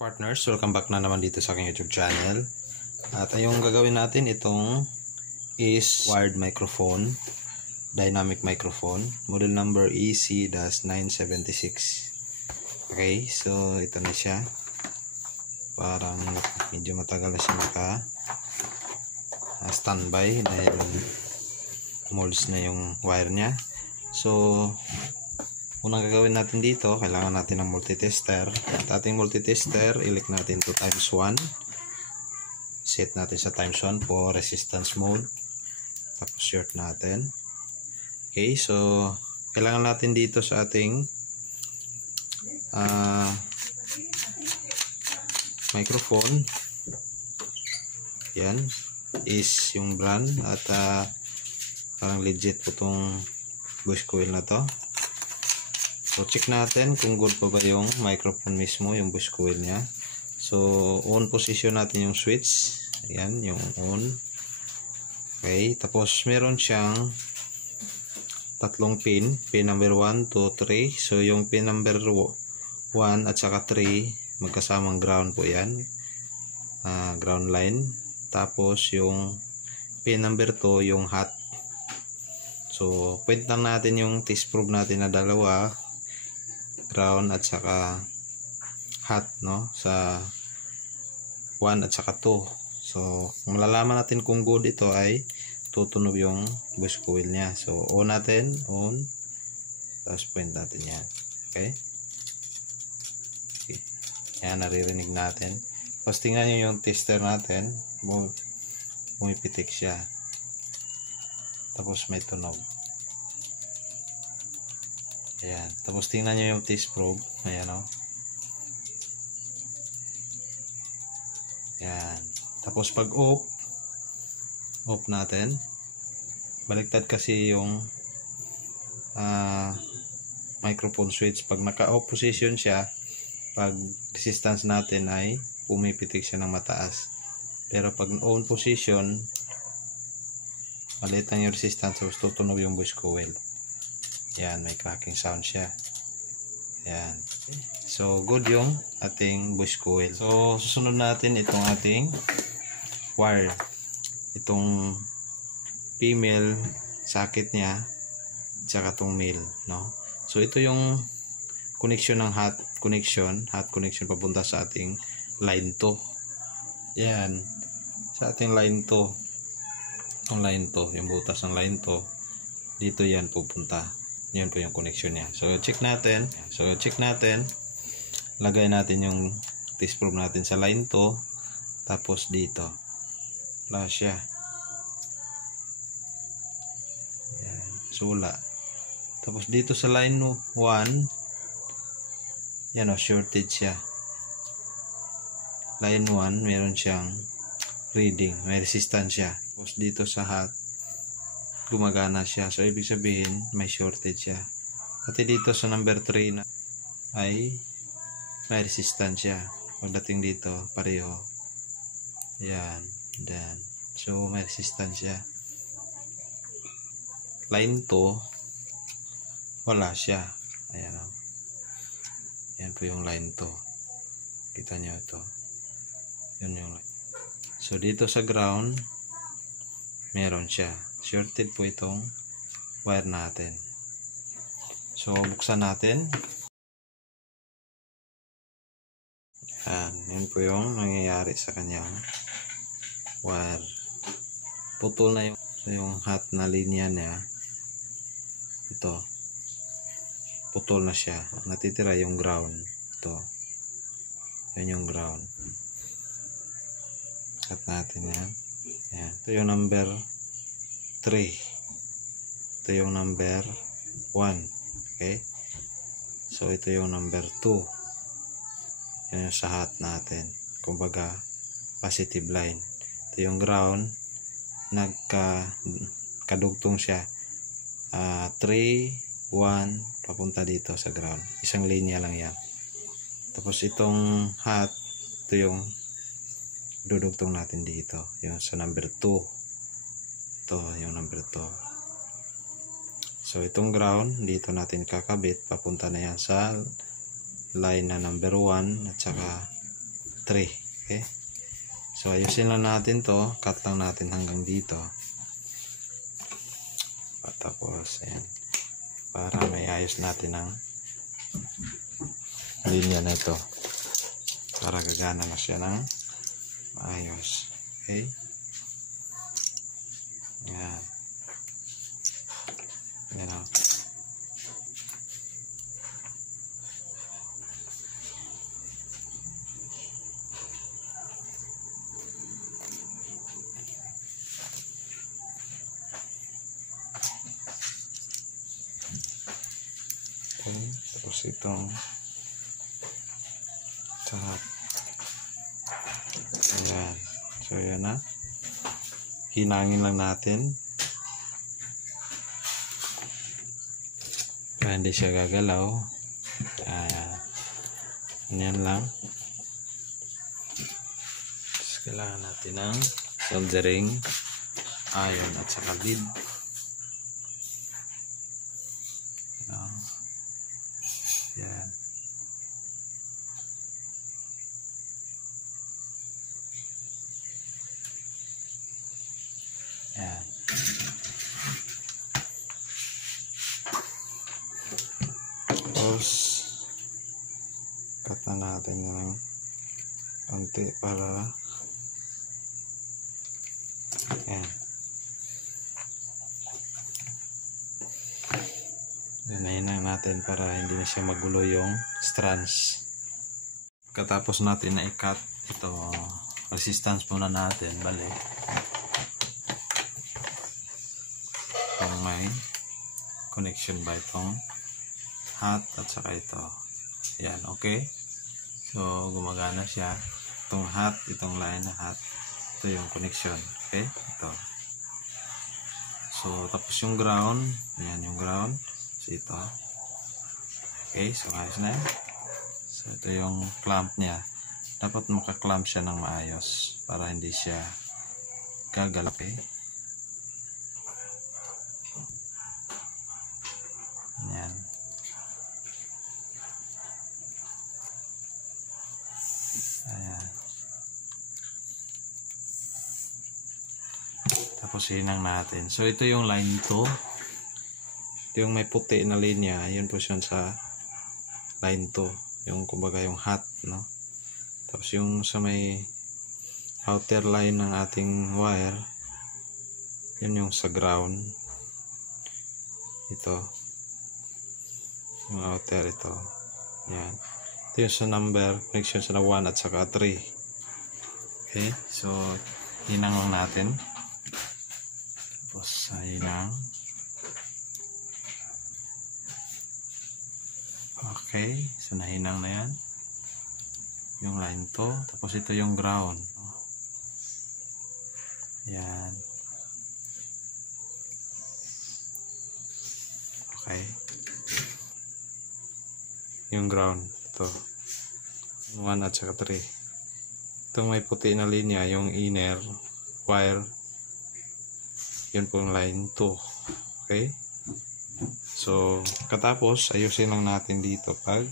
Partners, welcome back na naman dito sa aking YouTube channel. At yung gagawin natin itong is wired microphone, dynamic microphone, model number EC-976. Okay, so ito na siya. Parang medyo matagal na siya naka standby dahil molds na yung wire niya. So unang gagawin natin dito, kailangan natin ng multitester. At ating multitester, i-click natin to ×1. Set natin sa ×1 for resistance mode. Tapos short natin. Okay, so kailangan natin dito sa ating microphone. Yan is yung brand at parang legit po itong bush coil na to. So check natin kung good pa ba yung microphone mismo, yung bush coil niya. So on position natin yung switch. Ayan, yung on. Okay, tapos meron siyang tatlong pin. Pin number 1, 2, 3. So yung pin number 1 at saka 3 magkasamang ground po yan. Ground line. Tapos yung pin number 2 yung hot. So point lang natin yung test probe natin na dalawa, ground at saka hot, no, sa 1 at saka 2. So malalaman natin kung good ito ay tutunog yung bush coil niya. So on natin, on, tapos point natin yan. Okay, yan, naririnig natin. Tapos tingnan nyo yung tester natin, bumipitik siya, tapos may tunog. Ayan. Tapos tingnan nyo yung test probe. Ayan, o. Ayan. Tapos pag off natin. Baliktad kasi yung microphone switch. Pag naka-off position siya, pag resistance natin ay pumipitik siya ng mataas. Pero pag on position, maliit lang yung resistance, tapos tutunog yung bush coil. Yan, may cracking sound siya. Yan. So, good yung ating bush coil. So, susunod natin itong ating wire. Itong female socket niya, tsaka itong male, no? So, ito yung connection ng hot connection papunta sa ating line 2. Yan. Sa ating line 2. Ang line 2, yung butas ng line 2, dito yan pupunta. Yun po yung connection niya. So check natin. Lagay natin yung test probe natin sa line 2. Tapos dito. Wala siya. Yan. Sula. Tapos dito sa line 1. Yan o. Shorted siya. Line 1. Meron siyang reading. May resistance siya. Tapos dito sa hot, gumagana siya. So ibig sabihin may shortage siya. Pati dito sa number 3 na ay may resistance siya. Pagdating dito pareho. Yan. Then, so may resistance siya. Line 2 wala siya. Ayan o. Yan po yung line 2. Kita nyo ito. Yun yung line. So dito sa ground meron siya. Shorted po itong wire natin. So buksan natin. Yan po yung nangyayari sa kanyang wire. Putol na yung hot na linya niya. Ito. Putol na siya. Natitira yung ground. Ito. Yan yung ground. Cut natin yan. Yan. Ito yung number 3. Ito yung number 1. Okay? So ito yung number 2. Yan yung sa hot natin. Kumbaga positive line. Ito yung ground. Kadugtong siya. 3, 1 papunta dito sa ground. Isang linya lang yan. Tapos itong hot, ito yung dudugtong natin dito. Yung sa number 2. Ito yung number 2. So itong ground dito natin kakabit, papunta na yan sa line na number 1 at saka 3. Okay? So, ayusin lang natin to. Cut lang natin hanggang dito. Tapos, ayan. Para may ayos natin ang linya na ito. Para gagana na siya ng maayos. Okay? Ayan. Ayan o. Tapos itong top. Ayan. So yan na. Hinangin lang natin. Para hindi siya gagalaw. Ayan. Yan lang. Tapos kailangan natin ng soldering iron at saka lead. Yan. Yan. Tapos cut na natin ng konti para yan. Ganayin lang natin para hindi na siya magulo yung strands. Katapos natin na i-cut ito, resistance muna natin, balik. Itong may connection ba itong hot at saka ito. Yan, okay. So, gumagana siya. Itong hot, itong line na hot. Ito yung connection. Okay, ito. So, tapos yung ground. Yan yung ground. So, ito. Okay, so ayos na yan. So, ito yung clamp niya. Dapat maka-clamp siya ng maayos para hindi siya gagalap eh. Yan. Ayan. Tapos hinang natin. So, ito yung line 2. Yung may puti na linya, yun po siya sa line 2, yung kumbaga yung hot, no? Tapos yung sa may outer line ng ating wire, yun yung sa ground. Ito yung outer, ito yan. Ito yung sa number, connection sa 1 at saka 3. Okay, so hinang lang natin. Tapos hinang. Okay, so nahinang na yan yung line to. Tapos ito yung ground. Yan. Okay, yung ground ito 1 at saka 3. Itong may puti na linya, yung inner wire, yun po yung line 2. Okay, so katapos ayusin lang natin dito pag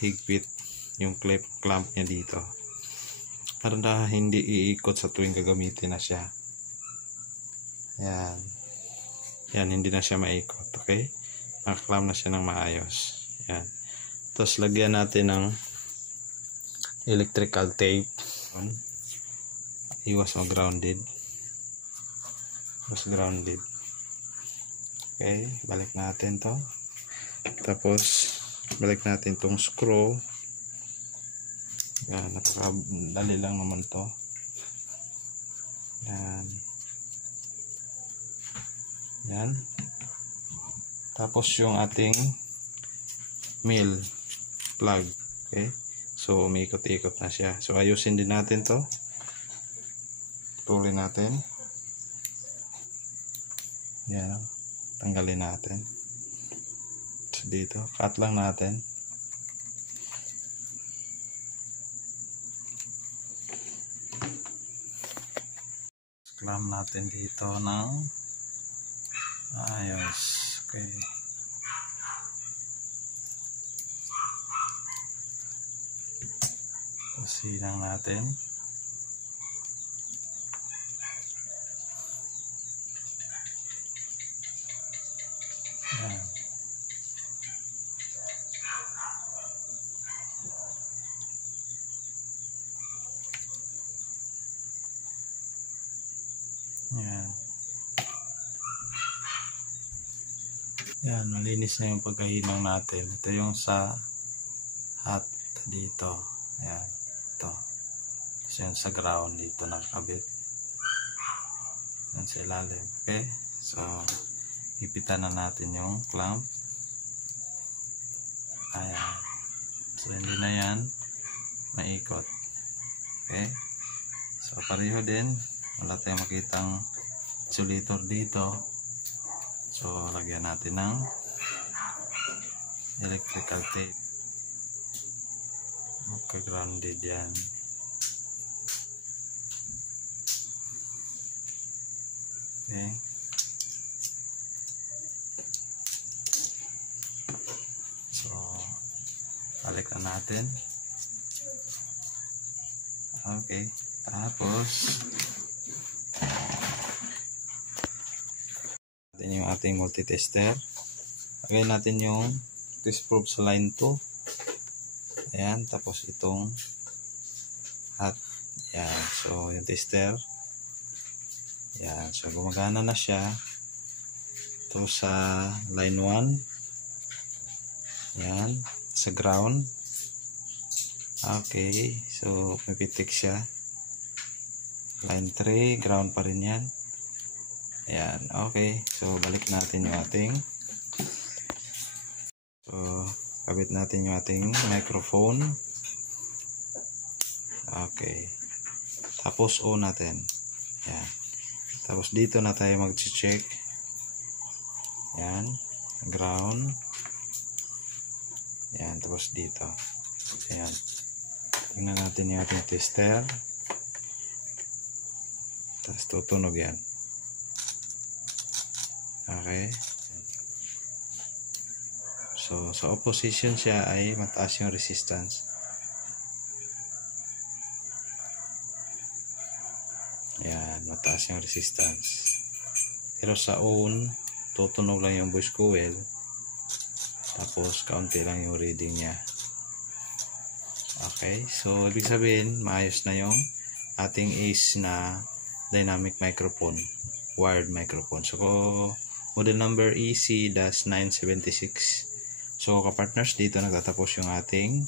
higpit yung clamp niya dito para na hindi iikot sa tuwing gagamitin na siya. Yan. Yan, hindi na siya maikot. Okay, nakaklamp na siya ng maayos. Yan. Tapos lagyan natin ng electrical tape. Iwas mag-grounded. Iwas grounded. Okay, balik natin to. Tapos balik natin tong screw. Yan, napakadali lang naman to. Yan. Yan. Tapos yung ating mill plug. Okay, so umiikot-ikot na siya. So ayusin din natin to. Putulin natin. Yan. Tanggalin natin. So dito, cut lang natin. Clamp natin dito ng ayos. Okay. Tapos Sinang natin. Yan. Yan. Yan, malinis na yung pagkahinang natin. Ito yung sa hot dito. Ayan. Ito. Tapos yun sa ground dito nakakabit. Yan sa ilalim. Okay. So, ipitan na natin yung clamp. Ayan. So, hindi na yan maikot. Okay. So, pareho din. Wala tayong makitang insulator dito. So, lagyan natin ng electrical tape. Magka-grounded yan. Okay. So, balik na natin. Okay. Tapos, natin yung ating multi-tester. Lagay natin yung test probe sa line 2. Ayan. Tapos itong hot. Ayan. So, yung tester. Ayan. So, gumagana na siya. Ito sa line 1. Ayan. Sa ground. Okay. So, pipitik siya. Line 3. Ground pa rin yan. Ayan, okay. So, balik natin yung ating kabit natin yung ating microphone. Okay. Tapos, on natin. Ayan. Tapos, dito na tayo mag-check. Ayan. Ground. Ayan. Tapos, dito. Ayan. Tingnan natin yung ating tester. Tapos, tutunog yan. Okay. So, sa opposition siya ay mataas yung resistance. Ayan, mataas yung resistance. Pero sa on, tutunog lang yung voice coil. Tapos, kaunti lang yung reading niya. Okay. So, ibig sabihin, maayos na yung ating ACE na dynamic microphone. Wired microphone. So, model number EC-976. So, kapartners, dito nagtatapos yung ating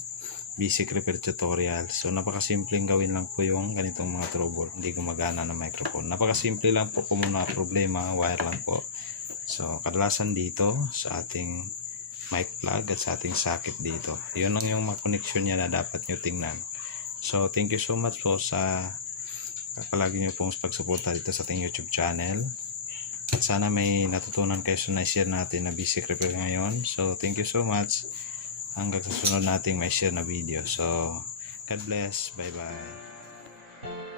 basic repair tutorial. So, napakasimpleng gawin lang po yung ganitong mga trouble. Hindi gumagana ng microphone. Napakasimple lang po kung mga problema, wire lang po. So, kadalasan dito sa ating mic plug at sa ating socket dito. Yun lang yung mga connection niya na dapat nyo tingnan. So, thank you so much po sa palagi nyo pong pagsuporta dito sa ating YouTube channel. At sana may natutunan kayo sa na-share natin na basic repair ngayon. So, thank you so much. Hanggang sa sunod nating may share na video. So, God bless. Bye-bye.